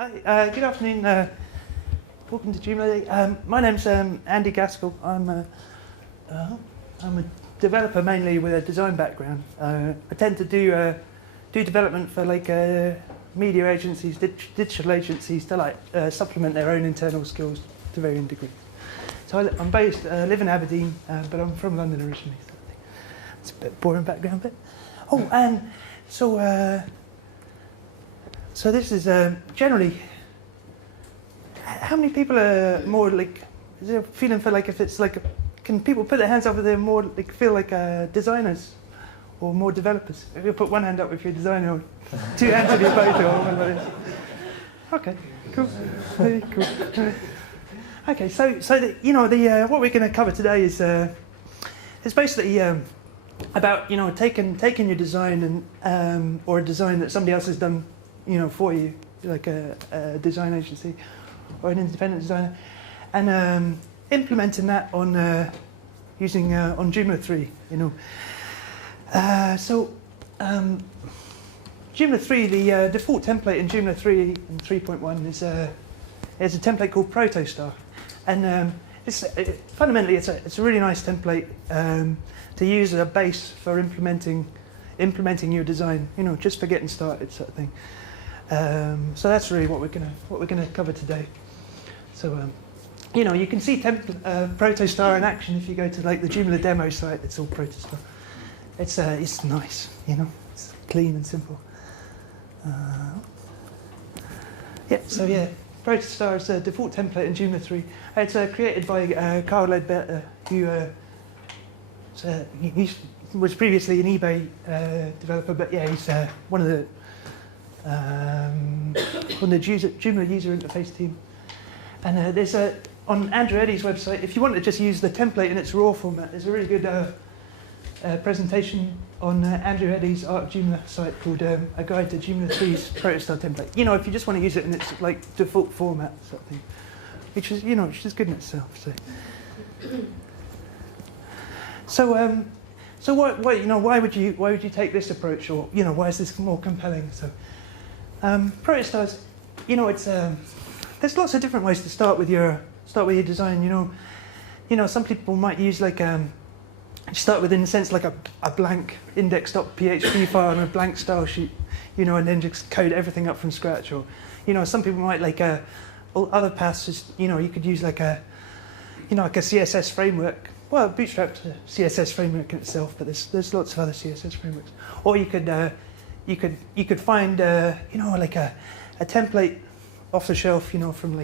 Hi, good afternoon. Welcome to Joomla. My name's Andy Gaskell. I'm a developer mainly with a design background. I tend to do development for media agencies, digital agencies to supplement their own internal skills to varying degrees. So I'm based, live in Aberdeen, but I'm from London originally. So it's a bit boring background bit. Oh, and so this is generally. How many people are more like? Is there a feeling for if it's can people put their hands up if they're more feel like designers or more developers? If you put one hand up if you're a designer, or two hands if you're both, or one like this. Okay, cool, very cool. Okay, so what we're going to cover today is basically about taking your design and or a design that somebody else has done for you, like a design agency or an independent designer, and implementing that on using on Joomla 3. Joomla 3, the default template in Joomla 3 and 3.1 is a template called Protostar, and fundamentally it's a really nice template to use as a base for implementing your design. Just for getting started, sort of thing. So that's really what we're gonna cover today. So you can see Protostar in action if you go to the Joomla demo site. It's all Protostar. It's nice, it's clean and simple. Protostar is a default template in Joomla 3. It's created by Carl Ledbetter, who he was previously an eBay developer, but he's one of the Joomla user interface team. And there's on Andrew Eddy's website, if you want to just use the template in its raw format, there's a really good presentation on Andrew Eddy's Art of Joomla site called A Guide to Joomla 3's Protostar Template. If you just want to use it in its default format, sort of thing, which is good in itself. So why would you take this approach, or why is this more compelling? So Protostar's, it's there's lots of different ways to start with your design. Some people might use start with, in a sense, a blank index.php file and a blank style sheet, and then just code everything up from scratch. Or some people might other paths is you could use a CSS framework. Well, Bootstrap's a CSS framework in itself, but there's lots of other CSS frameworks. Or you could find a template off the shelf, from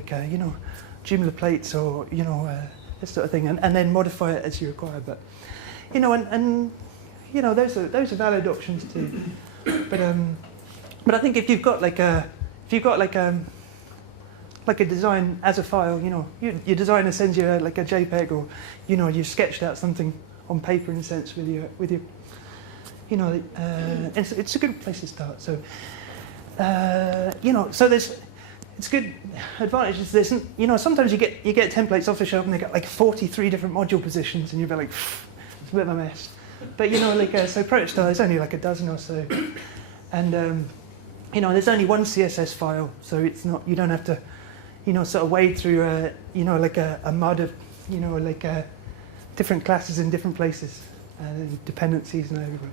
Joomla plates or this sort of thing, and then modify it as you require. But those are valid options too. But I think if you've got a design as a file, your designer sends you a JPEG, or you've sketched out something on paper in a sense with your it's a good place to start. So so it's good advantages. There's sometimes you get templates off the shelf and they got 43 different module positions, and you'll be like, it's a bit of a mess. But so Protostar is only a dozen or so, and there's only one CSS file, so it's not, you don't have to sort of wade through a mud of different classes in different places, dependencies and everything.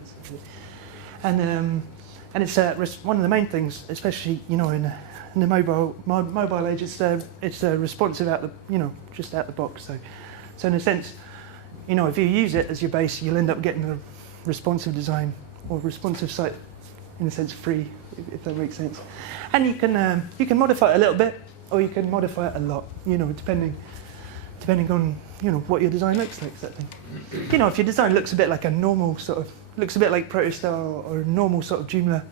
And it's one of the main things, especially in the mobile age. It's responsive out the just out the box. So in a sense, if you use it as your base, you'll end up getting a responsive design or responsive site, in a sense, free, if that makes sense. And you can modify it a little bit, or you can modify it a lot, depending on what your design looks like, sort of thing. If your design looks a bit like a normal looks a bit like Protostar or a normal sort of Joomla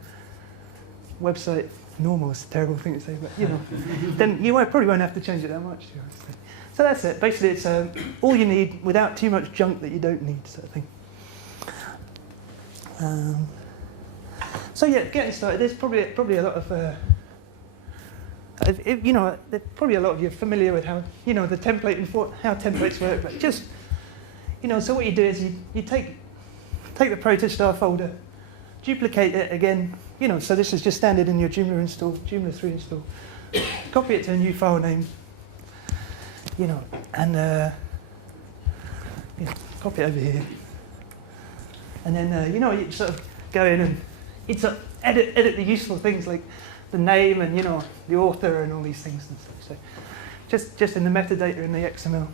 website. Normal is a terrible thing to say, but then you probably won't have to change it that much. So that's it. Basically, it's all you need without too much junk that you don't need, sort of thing. Getting started. There's probably a lot of probably a lot of you are familiar with how the template and how templates work. But just so what you do is you take the Protostar folder, duplicate it again. So this is just standard in your Joomla 3 install. copy it to a new file name, you know, and you know, copy it over here. And then, you know, you sort of go in and you sort of edit the useful things like the name and, you know, the author and all these things and stuff. So just in the metadata in the XML.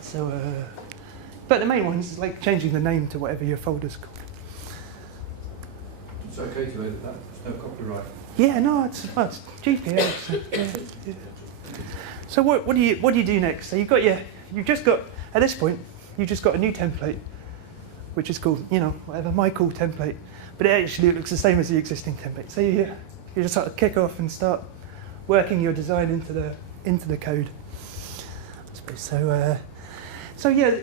So, but the main one is like changing the name to whatever your folder's called. It's okay to edit that. There's no copyright. Yeah, no, it's GPL. So, yeah. So what do you do next? So you've just got at this point you've just got a new template, which is called, you know, whatever, my cool template, but it actually looks the same as the existing template. So you just sort of kick off and start working your design into the code. I suppose so. So yeah,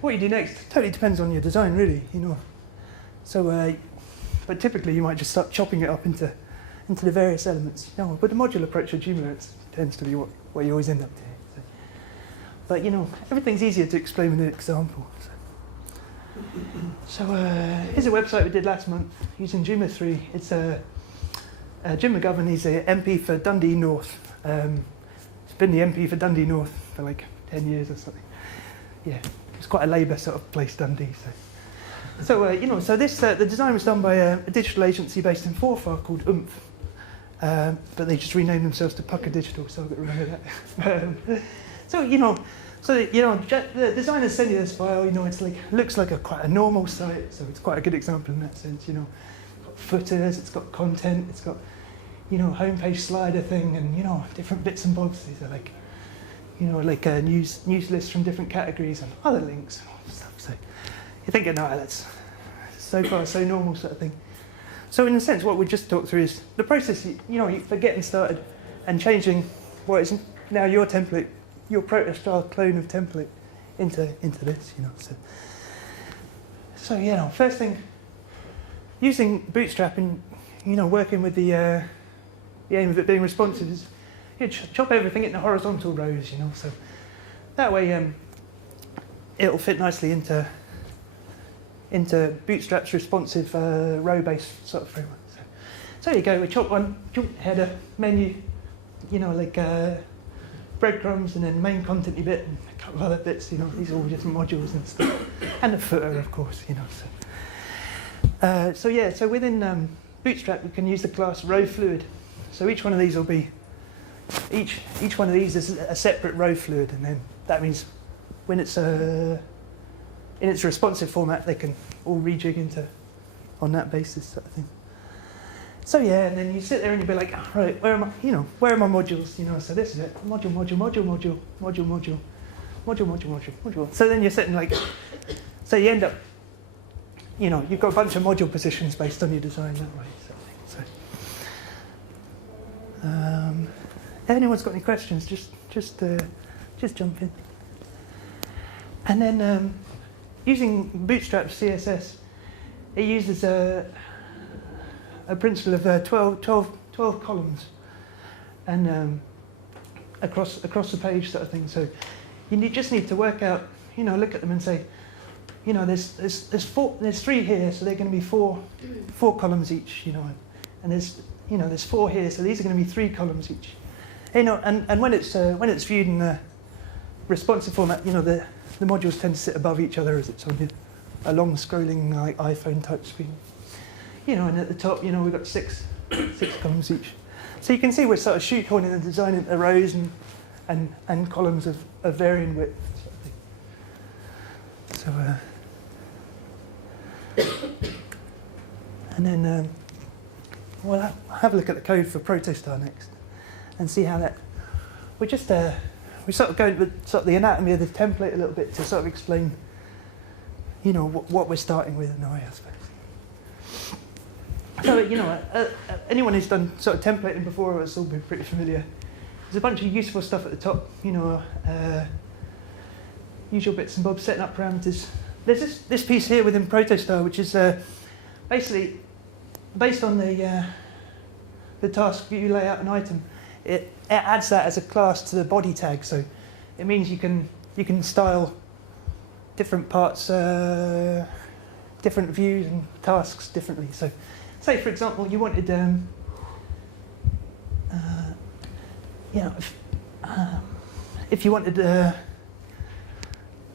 what you do next totally depends on your design, really, you know. So, but typically you might just start chopping it up into the various elements. You know, with the modular approach of Joomla, it tends to be what you always end up doing. So. But you know, everything's easier to explain with an example. So here's a website we did last month using Joomla 3. It's Jim McGovern. He's a MP for Dundee North. He's been the MP for Dundee North for like 10 years or something. Yeah, it's quite a Labour sort of place, Dundee. So you know, so this the design was done by a digital agency based in Forfar called Oomph, but they just renamed themselves to Pucker Digital, so I've got to remember that. So you know, the designers send you this file. You know, it's like looks like quite a normal site, so it's quite a good example in that sense. You know, it's got footers, it's got content, it's got, you know, homepage slider thing, and you know, different bits and bobs. These are like, you know, like news lists from different categories and other links and stuff. So you're thinking, no, that's so far so normal sort of thing. So in a sense, what we just talked through is the process, you know, for getting started and changing what is now your template, your Protostar clone of template into this, you know. So you know, first thing, using Bootstrap and, you know, working with the aim of it being responsive is you chop everything into horizontal rows, you know. So that way, it'll fit nicely into Bootstrap's responsive row-based sort of framework. So there you go. We chop one header, menu, you know, like breadcrumbs, and then main content-y bit, and a couple of other bits. You know, these are all different modules and stuff, and the footer, of course. You know. So yeah. So within Bootstrap, we can use the class rowFluid. So each one of these will be each one of these is a separate rowFluid, and then that means when it's in its responsive format, they can all rejig into on that basis sort of thing. So yeah, and then you sit there and you be like, oh, right, where are my modules? You know, so this is it. Module. So then you're sitting like, so you end up, you know, you've got a bunch of module positions based on your design that way sort of thing. So, if anyone's got any questions, just jump in. And then using Bootstrap CSS, it uses a principle of 12 columns, and across the page sort of thing. So you just need to work out, you know, look at them and say, you know, there's three here, so they're going to be four columns each, you know, and there's four here, so these are going to be 3 columns each. You know, and when it's viewed in the responsive format, you know, the modules tend to sit above each other as it's on a long scrolling like iPhone type screen. You know, and at the top, you know, we've got six columns each. So you can see we're sort of shoehorning the design into rows and columns of varying width. Sort of thing. So, and then we'll have a look at the code for Protostar next and see how that. We sort of go with sort of the anatomy of the template a little bit to sort of explain, you know, what we're starting with in a way, I suppose. So, you know, anyone who's done sort of templating before will still be pretty familiar. There's a bunch of useful stuff at the top, you know, usual bits and bobs, setting up parameters. There's this piece here within Protostar, which is basically based on the task view layout and item. It adds that as a class to the body tag, so it means you can style different parts, different views and tasks differently. So, say for example, you wanted you know, if you wanted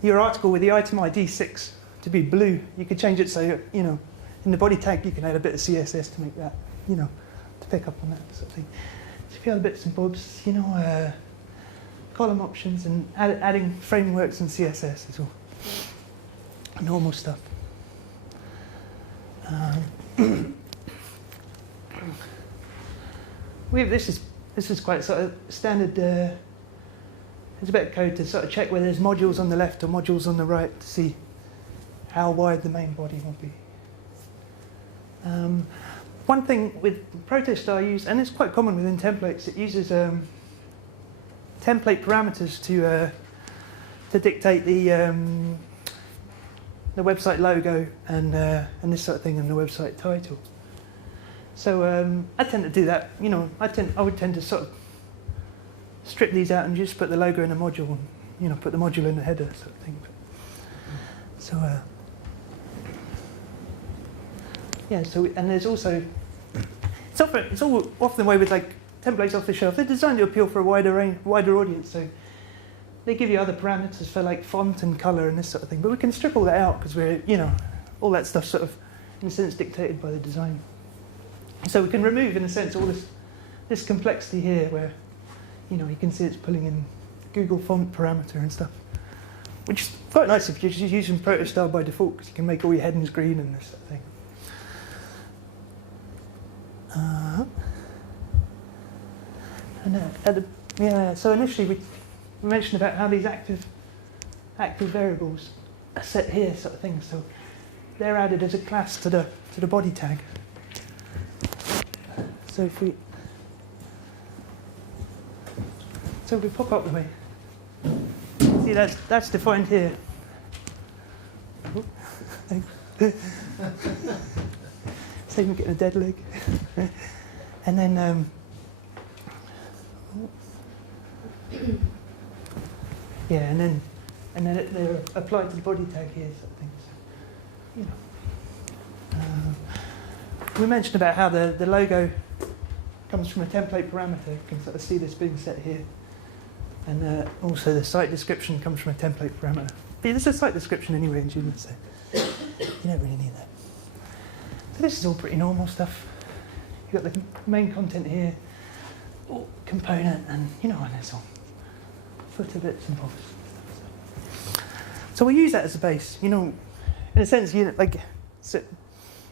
your article with the item ID 6 to be blue, you could change it so, you know, in the body tag you can add a bit of CSS to make that, you know, to pick up on that sort of thing. So a few other bits and bobs, you know, column options and adding frameworks and CSS is all normal stuff. This is quite sort of standard. There's a bit of code to sort of check whether there's modules on the left or modules on the right to see how wide the main body will be. One thing with Protostar and it's quite common within templates, it uses template parameters to dictate the website logo and this sort of thing and the website title. So I tend to do that. You know, I would tend to sort of strip these out and just put the logo in a module, and, you know, put the module in the header sort of thing. So yeah. So and there's also it's all often the way with like templates off the shelf. They're designed to appeal for a wider audience. So they give you other parameters for like font and color and this sort of thing. But we can strip all that out because we're, you know, all that stuff sort of in a sense dictated by the design. So we can remove, in a sense, all this complexity here where, you know, you can see it's pulling in Google font parameter and stuff, which is quite nice if you're just using Protostar by default because you can make all your headings green and this sort of thing. So initially we mentioned about how these active variables are set here, sort of thing. So they're added as a class to the body tag. So if we pop up the way, see that's defined here. Save me getting a dead leg. And then yeah, and then they're applied to the body tag here, sort of thing. So, you know, we mentioned about how the logo comes from a template parameter. You can sort of see this being set here. And also the site description comes from a template parameter. But there's a site description anyway in Joomla, so you don't really need that. So this is all pretty normal stuff. You've got the main content here, component, and you know, and there's all footer bits and bobs. So we use that as a base. You know, in a sense, you know, like so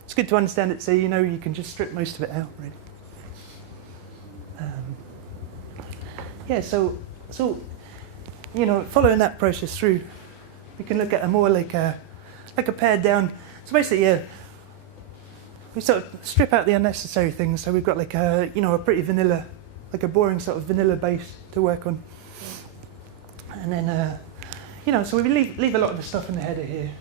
it's good to understand it, so you know you can just strip most of it out, really. Yeah, so you know, following that process through, we can look at a more like a pared down. So basically, yeah, we sort of strip out the unnecessary things. So we've got like a, you know, a pretty vanilla, like a boring sort of vanilla base to work on, and then you know, so we leave a lot of the stuff in the header here.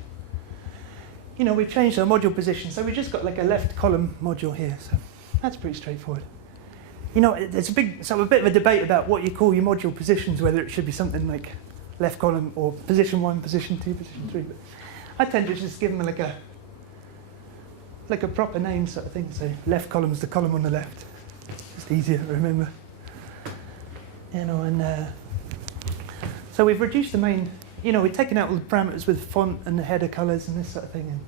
You know, we've changed our module position, so we've just got like a left column module here. So that's pretty straightforward. You know, there's a bit of a debate about what you call your module positions, whether it should be something like left column or position 1, position 2, position 3. But I tend to just give them like a proper name sort of thing. So left column is the column on the left. Just easier to remember. You know, and so we've reduced the main. You know, we've taken out all the parameters with font and the header colors and this sort of thing,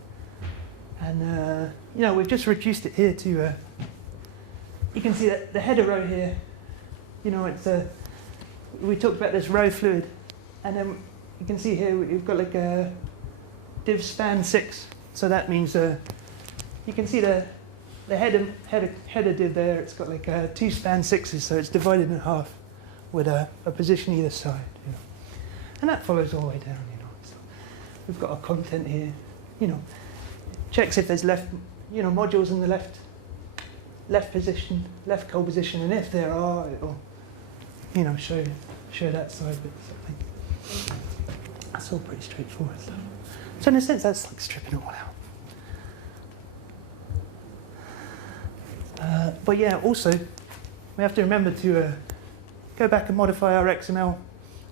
and you know, we've just reduced it here to. You can see that the header row here, you know, it's we talked about this row fluid, and then you can see here we've got like a div span 6. So that means you can see the header div there. It's got like 2 span 6s, so it's divided in half with a position either side. You know. And that follows all the way down. You know, so we've got our content here. You know, checks if there's left, you know, modules in the left position, left col position, and if there are, it'll, you know, show that side bit sort of thing. That's all pretty straightforward stuff. So in a sense, that's like stripping it all out. But yeah, also we have to remember to go back and modify our XML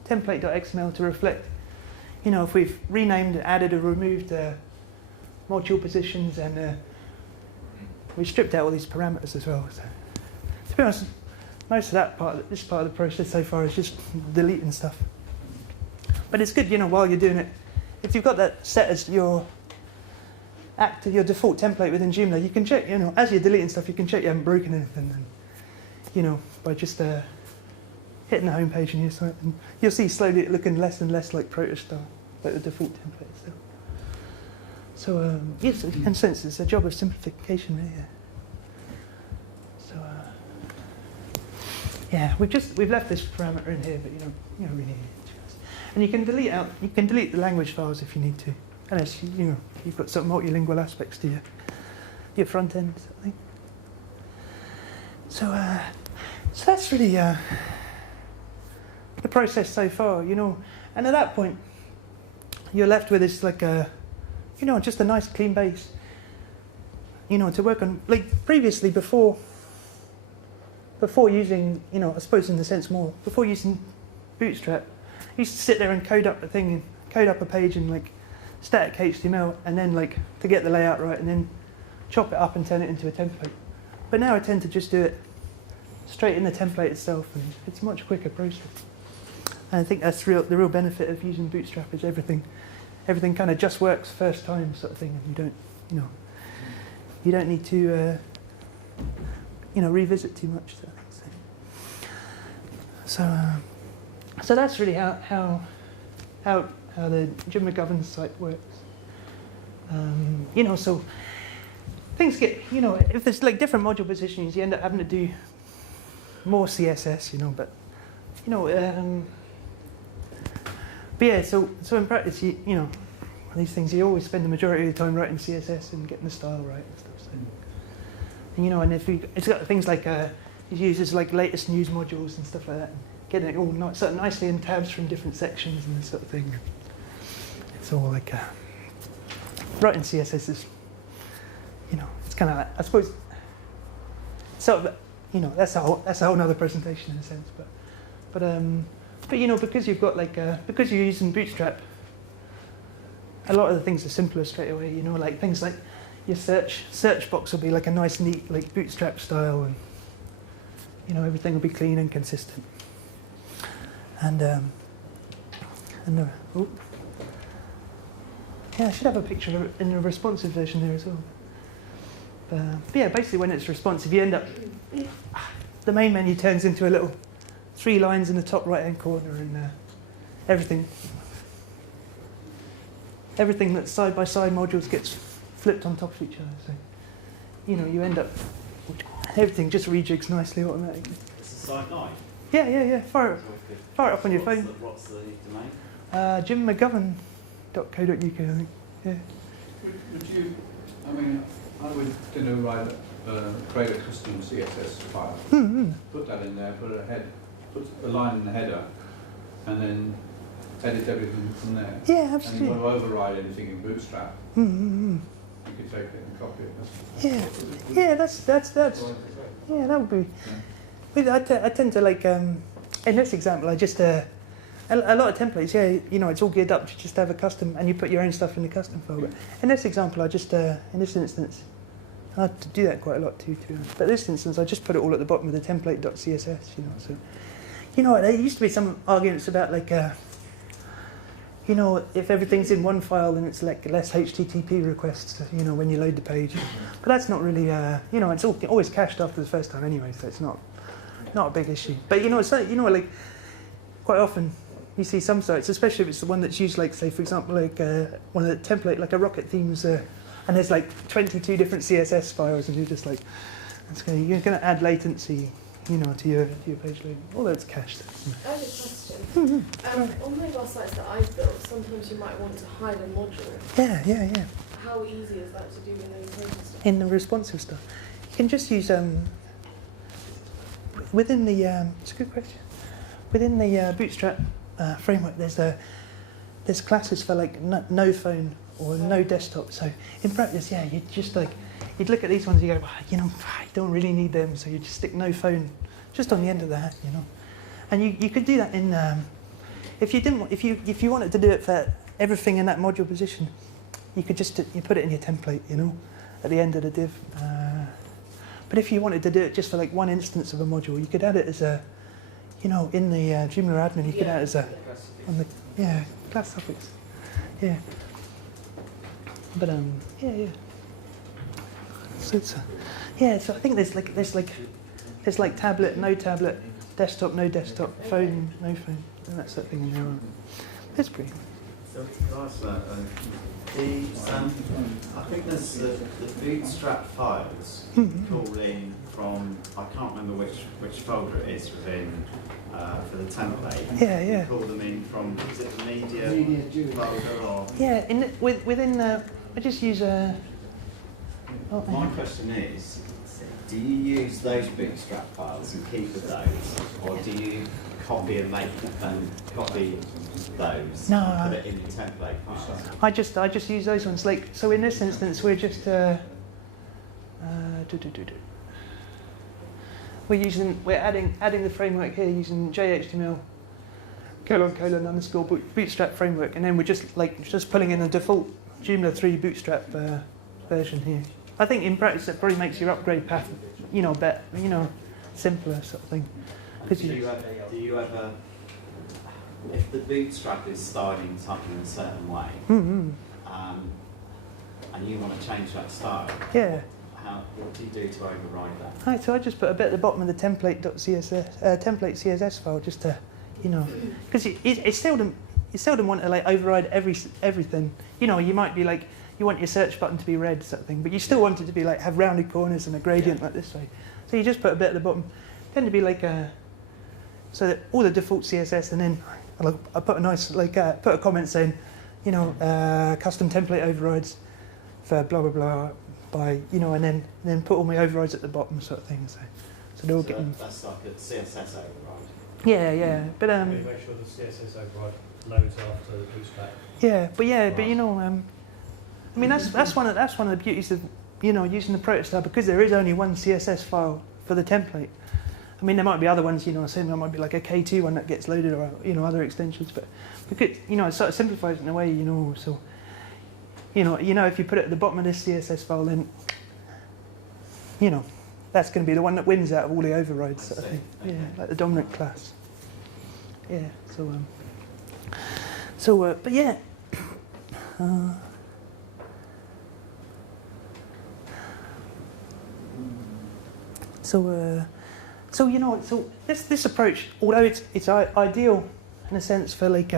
template.xml to reflect, you know, if we've renamed, added, or removed module positions, and we stripped out all these parameters as well. So, to be honest, most of that part, this part of the process so far is just deleting stuff. But it's good, while you're doing it, if you've got that set as your default template within Joomla, you can check, as you're deleting stuff, you can check you haven't broken anything, and, by just hitting the home page and you'll see slowly it looking less and less like Protostar, like the default template still. So yes, in a sense, it's a job of simplification, really. Yeah. So yeah, we've left this parameter in here, but you don't really need it. And you can delete the language files if you need to, unless you've got some multilingual aspects to your front end, sort of thing. So that's really the process so far, and at that point you're left with this just a nice clean base, to work on. Like previously, before using, I suppose in the sense more, before using Bootstrap, I used to sit there and code up a page in static HTML, and then to get the layout right, and then chop it up and turn it into a template. But now I tend to just do it straight in the template itself, and it's a much quicker process. And I think that's the real benefit of using Bootstrap is everything kind of just works first time, sort of thing, and you don't need to revisit too much. So that's really how the Joomla governance site works. So things get, if there's different module positionings, you end up having to do more CSS, but yeah, so in practice, these things, you always spend the majority of the time writing CSS and getting the style right and stuff. So, and if it's got things like it uses latest news modules and stuff like that, and getting it all sort of nicely in tabs from different sections and this sort of thing. It's all writing CSS is, it's kind of I suppose, sort of, that's a whole nother presentation in a sense, but because you've got because you're using Bootstrap, a lot of the things are simpler straight away. Things like your search box will be a nice, neat Bootstrap style, and everything will be clean and consistent. And yeah, I should have a picture of it in the responsive version there as well. But yeah, basically when it's responsive, you end up the main menu turns into a little 3 lines in the top right-hand corner, and everything that's side-by-side modules gets flipped on top of each other. So, you end up, everything just rejigs nicely automatically. It's a side line? Yeah. Fire it up on your phone. What's the domain? Would you, I would create a custom CSS file, put that in there, put a line in the header, and then edit everything from there. Yeah, absolutely. And you want to override anything in Bootstrap, you could take it and copy it. Yeah, that's yeah, that would be. Yeah. I tend to in this example, I just a lot of templates. Yeah, it's all geared up to just have a custom, and you put your own stuff in the custom file. But in this example, I just in this instance, I have to do that quite a lot too. But in this instance, I just put it all at the bottom of the template.css. So, there used to be some arguments about if everything's in one file, then it's less HTTP requests, when you load the page. But that's not really, it's always cached after the first time anyway, so it's not a big issue. But it's quite often you see some sites, especially if it's the one that's used, say for example, one of the template, a rocket themes, and there's 22 different CSS files, and you're just you're going to add latency, to your page loading, although it's cached. I have a question. On mobile sites that I've built, sometimes you might want to hide a module. Yeah. How easy is that to do in the Protostar? In the responsive stuff, you can just use within the. It's a good question. Within the Bootstrap framework, there's classes for no phone or no desktop. So in practice, you just you'd look at these ones and you go, I don't really need them, so you just stick no phone just on the end of the hat, And you could do that in if you wanted to do it for everything in that module position, you could just you put it in your template, at the end of the div. But if you wanted to do it just for like one instance of a module, you could add it as a, you know, in the Joomla admin, you could add it as a, on the, yeah, class suffix. Yeah. But yeah. So it's yeah. So I think there's like tablet, no tablet, desktop, no desktop, phone, no phone, and that sort of thing in there. It's pretty. So I think there's the bootstrap files call in from, I can't remember which folder it is within for the template. Yeah, yeah. You call them in from, is it the media folder or? Yeah, within I just use a. My question is, do you use those bootstrap files and keep with those, or do you copy and copy those and put it in your template files? I just use those ones. Like, so in this instance, we're just we're adding the framework here using JHTML : bootstrap framework, and then we're just pulling in the default Joomla 3 bootstrap version here. I think in practice it probably makes your upgrade path, you know, better, you know, simpler sort of thing. Do you ever, if the bootstrap is styling something in a certain way, and you want to change that style, what do you do to override that? Right, so I just put a bit at the bottom of the template CSS file just to, you know, because it's seldom want to like override everything. You know, you might be like, you want your search button to be red sort of thing, but you still want it to be like have rounded corners and a gradient like this way. So you just put a bit at the bottom, tend to be like so that all the default CSS, and then I put a nice put a comment saying, you know, custom template overrides for blah blah blah by, you know, and then put all my overrides at the bottom sort of thing. So they're all getting. That's like a CSS override. Yeah, but make sure the CSS override loads after the bootstrap. But you know, I mean that's one of the beauties of, you know, using the Protostar, because there is only one CSS file for the template. I mean, there might be other ones, you know, saying there might be like a K2 one that gets loaded, or, you know, other extensions, but because, you know, it sort of simplifies it in a way, you know. So you know, if you put it at the bottom of this CSS file, then, you know, that's going to be the one that wins out of all the overrides sort of thing. Yeah, like the dominant class. Yeah. But yeah. So you know, so this approach, although it's ideal in a sense for like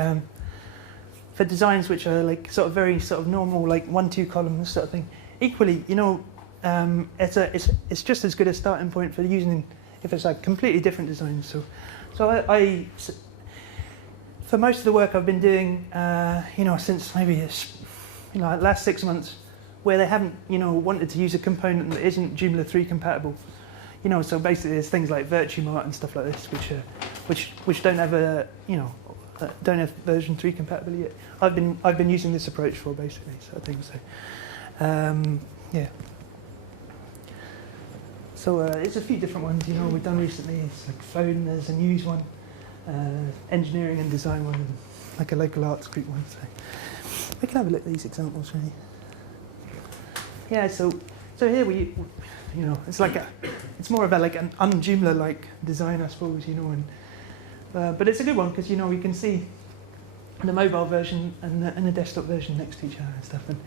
for designs which are like sort of very sort of normal, like 1-2 columns sort of thing. Equally, you know, it's just as good a starting point for using if it's like completely different designs. So I for most of the work I've been doing, you know, since maybe it's, you know, last 6 months, where they haven't, you know, wanted to use a component that isn't Joomla 3 compatible. You know, so basically there's things like Virtumart and stuff like this, which don't have a, you know, don't have version 3 compatibility yet. I've been using this approach for basically sort of thing. So, yeah. So it's a few different ones, you know, we've done recently. It's like phone, there's a news one, engineering and design one, and like a local arts group one. So we can have a look at these examples really. Yeah. So here we. You know, it's like it's more of a like an un-Joomla like design, I suppose. You know, and but it's a good one because, you know, we can see the mobile version and the desktop version next to each other and stuff. And,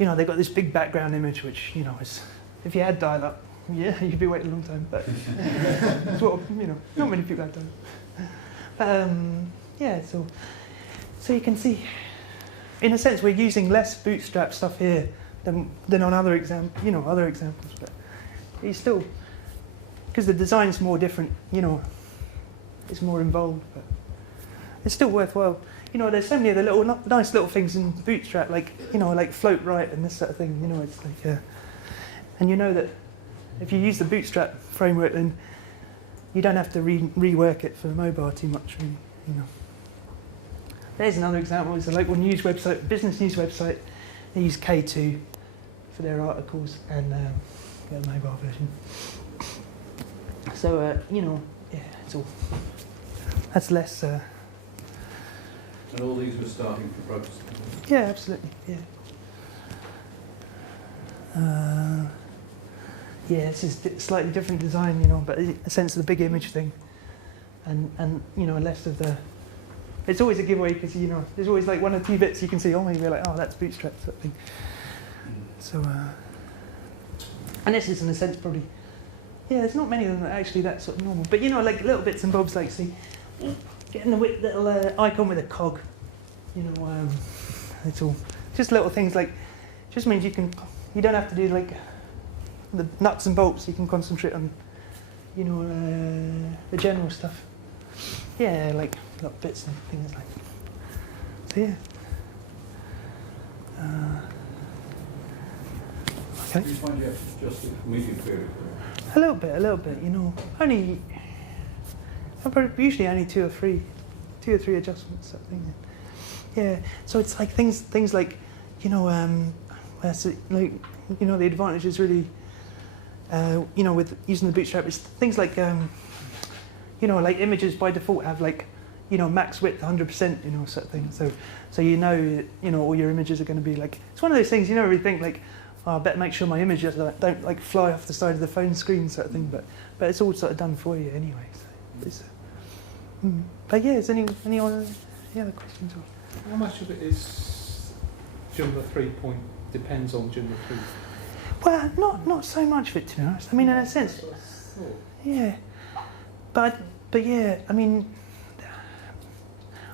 you know, they've got this big background image, which, you know, is, if you had dial-up, yeah, you'd be waiting a long time. But it's what, you know, not many people have dial-up. But yeah, so you can see, in a sense, we're using less bootstrap stuff here than on other examples. But it's still, because the design's more different, you know, it's more involved, but it's still worthwhile. You know, there's so many of the nice little things in Bootstrap, like, you know, like float right and this sort of thing. You know, it's like, and you know that if you use the Bootstrap framework, then you don't have to rework it for the mobile too much, really. You know, there's another example. It's a local news website, business news website. They use K2 for their articles and the mobile version. So you know, yeah, it's all. That's less. And all these were starting from Protostar. Yeah, absolutely. Yeah. yeah, this is slightly different design, you know, but in a sense of the big image thing, and you know, less of the. It's always a giveaway because you know there's always like one or two bits you can see. Oh, maybe you're like, oh, that's Bootstrap sort of thing. So, and this is in a sense probably. Yeah, there's not many of them that are actually that sort of normal. But you know, like little bits and bobs, like see, getting the little icon with a cog. You know, it's all just little things like. Just means you don't have to do like the nuts and bolts. You can concentrate on, you know, the general stuff. Yeah, like little bits and things like. So yeah. Okay. Do you find you have to adjust the medium query? A little bit. You know, only. Usually only two or three adjustments. Sort of thing. Yeah. So it's like things like, you know, like you know, the advantage is really, you know, with using the Bootstrap is things like, you know, like images by default have like, you know, max width 100%, you know, sort of thing. So you know, all your images are going to be like. It's one of those things you never really think like. Oh, I better make sure my images don't like fly off the side of the phone screen, sort of thing. But it's all sort of done for you anyway. So it's, but yeah, is any other questions? How much of it is Joomla 3 depends on Joomla 3? Well, not so much of it, to be honest. I mean, in a sense, yeah. But yeah, I mean,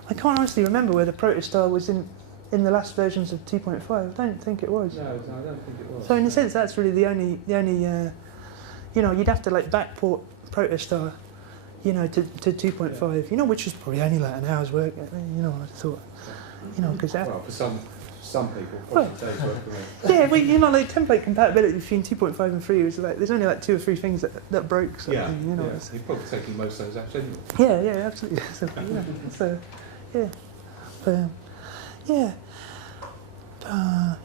I can't honestly remember whether Protostar was in the last versions of 2.5. I don't think it was. No, I don't think it was. So in a sense, that's really the only you know, you'd have to like backport Protostar, you know, to 2.5. You know, which is probably only like an hour's work. You know, I thought, you know, because well, for some people, well, probably days work for me. yeah, well, you know, like template compatibility between 2.5 and 3 was like there's only like 2 or 3 things that broke. Sort of thing, you know. Yeah. You're probably taking most of those apps anyway. Yeah, absolutely. So, yeah, yeah, but, yeah.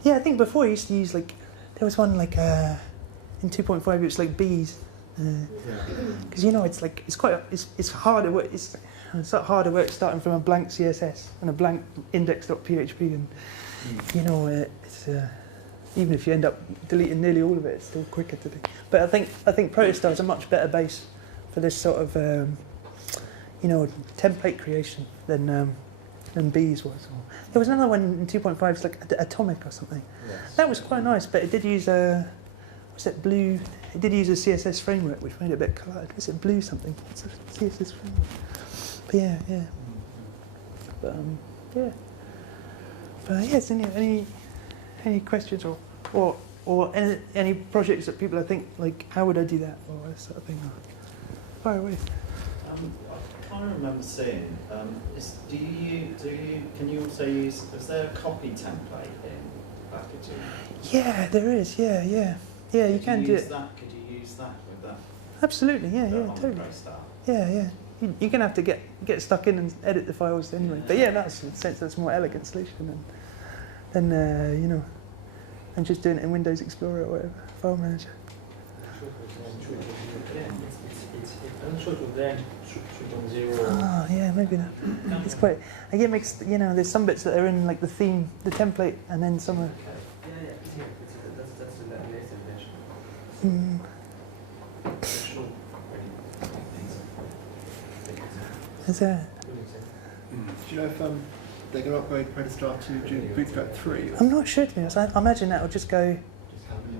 Yeah, I think before I used to use like there was one like in 2.5 it was like bees, because you know it's like it's harder work. It's harder work starting from a blank CSS and a blank index.php, and you know it's even if you end up deleting nearly all of it, it's still quicker to do. But I think Protostar is a much better base for this sort of you know, template creation than bees was. There was another one in 2.5, it's like Atomic or something. Yes. That was quite nice, but it did use was it Blue? It did use a CSS framework, which made it a bit cluttered. Was it Blue something? It's a CSS framework. But yeah. But yeah. But yes, any questions or any projects that people I think like how would I do that or that sort of thing? Fire away. I can't remember seeing. Can you also use? Is there a copy template in packaging? Yeah, there is. Yeah. You can do it. Could you use that with that? Absolutely. Yeah, on totally. Protostar? Yeah. You're gonna have to get stuck in and edit the files anyway. But yeah, that's in a sense that's a more elegant solution than you know, and just doing it in Windows Explorer or whatever file manager. I'm sure it will then shoot on 0. Oh yeah, maybe that. It's quite. I get mixed. You know, there's some bits that are in like the theme, the template, and then some are. That's the latest version. Is that? Do you know if they're going to upgrade Protostar to Bootstrap 3? I'm not sure to be honest. I imagine that will just go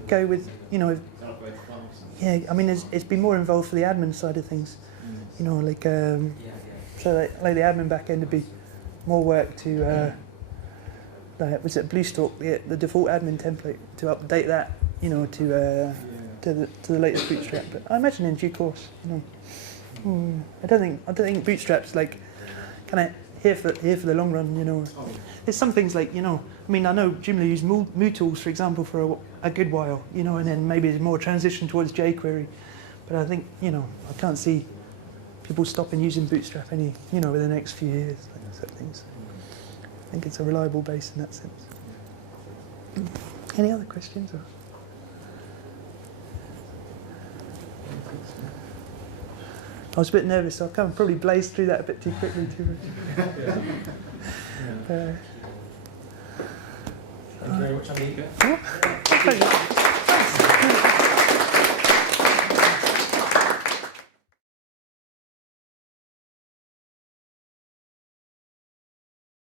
with, you know. Yeah, I mean, it's been more involved for the admin side of things. You know, like so like the admin backend would be more work to was it Bluestalk, the default admin template, to update that, you know, to the latest Bootstrap. But I imagine in due course, you know. I don't think Bootstrap's like kind of here for the long run, you know. There's some things like, you know, I mean, I know Joomla use MooTools, for example, for a good while, you know, and then maybe there's more transition towards jQuery. But I think, you know, I can't see people stopping using Bootstrap any, you know, within the next few years, like sort of things. I think it's a reliable base in that sense. Any other questions? Or? I was a bit nervous, so I kind of probably blazed through that a bit too quickly, too much. Thank you very much, Andy. Thank you.